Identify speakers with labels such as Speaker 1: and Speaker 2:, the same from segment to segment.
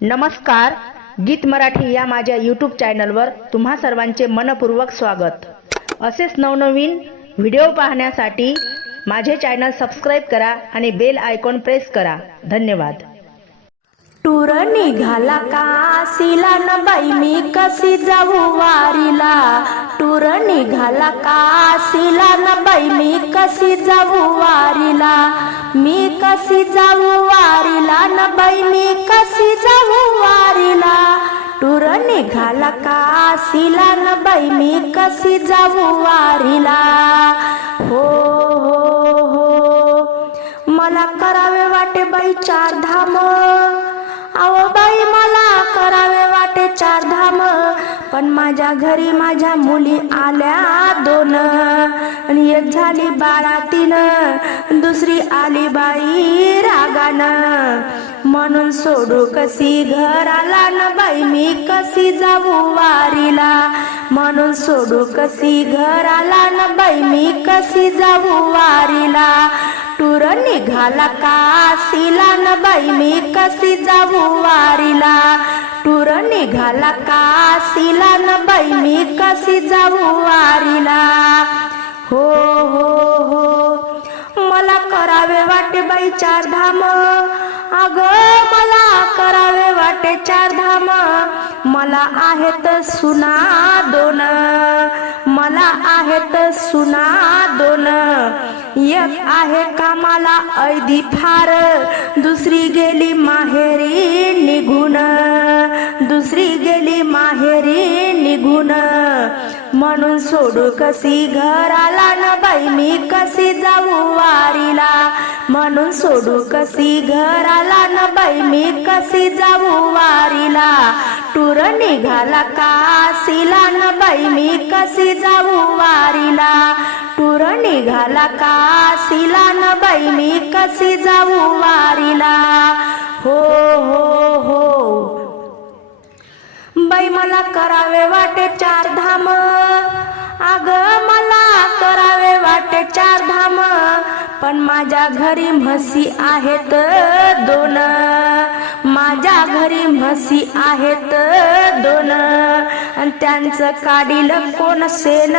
Speaker 1: नमस्कार गीत मराठी या माझ्या यूट्यूब चॅनलवर तुम्हा सर्वांचे मनपूर्वक स्वागत. असेच नवनवीन व्हिडिओ पाहण्यासाठी माझे चॅनल सबस्क्राईब करा आणि बेल आयकॉन प्रेस करा. धन्यवाद.
Speaker 2: टूर निघाला काशीला न बाई मी कशी जाऊ वारीला? टूर निघाला काशीला न बाई मी कशी जाऊ वारीला? मी कशी जाऊ वारीला? न बाई मी कशी जाऊ वारीला? टूर निघाला काशीला न बाई मी कशी जाऊ वारीला? हो हो हो. मला करावे वाटे बाई चार धाम. अहो बाई मला करावे वाटे चार धाम. पण माझ्या घरी माझ्या मुली आल्या दोन. आणि एक झाली बाळा तीन. दुसरी आली बाई रागानं. म्हणून सोडू कशी घराला न बाई मी कशी जाऊ वारीला? म्हणून सोडू कशी घराला न बाई मी कशी जाऊ वारीला? टूर निघाला काशीला न बाई मी कशी जाऊ वारीला. टूर निघाला काशीला न बाई मी कशी जाऊ वारीला. हो हो हो. मला करावे वाटे बाई चार धाम. अग मला करावे वाटे चार धाम. मला आहेत सुना दोन मला आहेत सुना दोन. एक आहे कामाला ऐदी फार. दुसरी गेली माहेरी निघून. दुसरी गेली माहेरी निघून. म्हणून सोडू कशी घराला न बाई मी कशी जाऊ वारीला? म्हणून सोडू कशी घराला न बाई मी कशी जाऊ वारीला? टूर निघाला काशीला न बाई मी कशी जाऊ वारीला? टूर निघाला काशीला न बाई मी कशी जाऊ वारीला? हो हो हो. बाई मला करावे वाटे चार धाम. अग मला करावे वाटे चार धाम. पण माझ्या घरी म्हशी आहेत दोन. माझ्या घरी म्हशी आहेत दोन. आणि त्यांचं काढील कोण सेन?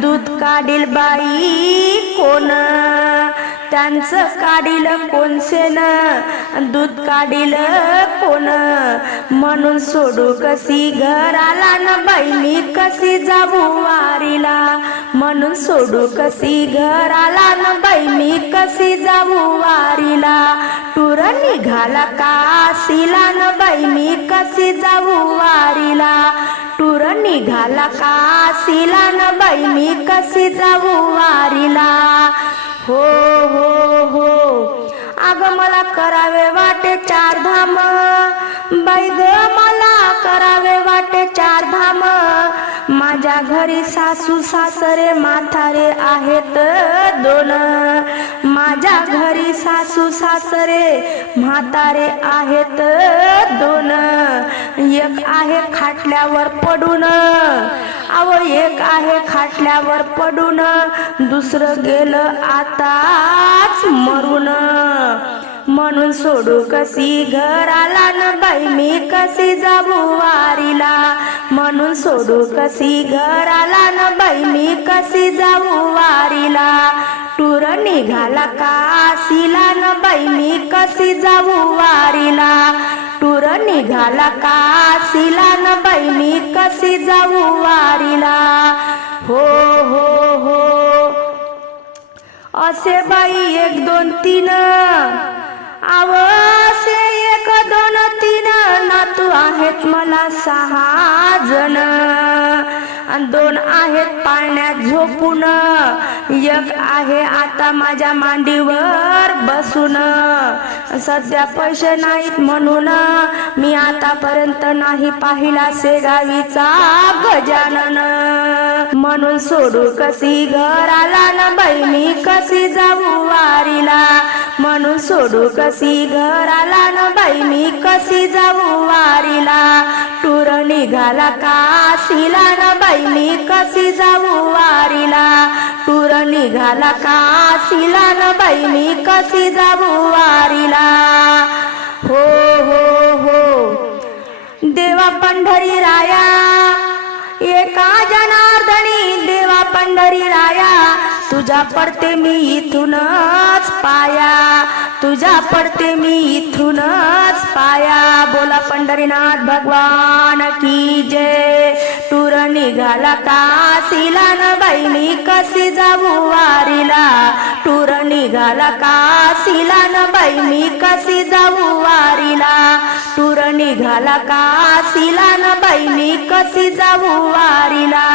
Speaker 2: दूध काढील बाई कोण? त्यांचं काढील कोणसेन दूध काढील कोण? म्हणून सोडू कशी घराला न बाई मी कशी जाऊ वारीला? म्हणून सोडू कशी घराला न बाई मी कशी जाऊ वारीला? टूर निघाला काशीला न बाई मी कशी जाऊ वारीला? टूर निघाला काशीला न बाई मी कशी जाऊ वारीला? हो मला करावे वाटे चार धाम. बाई ग मला करावे वाटे चार धाम. माझ्या घरी सासू सासरे म्हातारे आहेत दोन. माझ्या घरी सासू सासरे म्हातारे आहेत दोन. एक आहे खाटल्यावर पडून अव एक आहे खाटल्यावर पडून. दुसरं गेलं आताच मरून. म्हणून सोडू कशी? घराला न बाई मी कशी जाऊ वारीला? म्हणून सोडू कशी? घराला न बाई मी कशी जाऊ वारीला? टूर निघाला काशीला न बाई मी कशी जाऊ वारीला? टूर निघाला काशीला न बाई मी कशी जाऊ वारीला? हो हो हो. असे बाई एक दोन तीन. सहा जण. आणि दोन आहेत पाळण्यात झोपून. एक आहे आता माझ्या मांडीवर बसून. सध्या पैसे नाहीत म्हणून मी आतापर्यंत नाही पाहिला शेगावीचा गजानन. म्हणून सोडू कशी घराला ना बाई मी कशी जाऊ वारीला? म्हणून सोडू कशी? घराला न बाई मी कशी जाऊ वारीला? टूर निघाला काशीला न बाई मी कशी जाऊ वारीला? टूर निघाला काशीला न बाई मी कशी जाऊ वारीला? हो हो हो. देवा पंढरी राया एका जनार्दनी देवा पंढरी राया. तुझा पडते मी इथूनच पाया. तुझ्या पडते मी इथूनच पाया. बोला पंढरीनाथ भगवान की जय. टूर निघाला काशीला न बाई मी कशी जाऊ वारीला? टूर निघाला काशीला न बाई मी कशी जाऊ वारीला? टूर निघाला काशीला न बाई मी कशी जाऊ वारीला?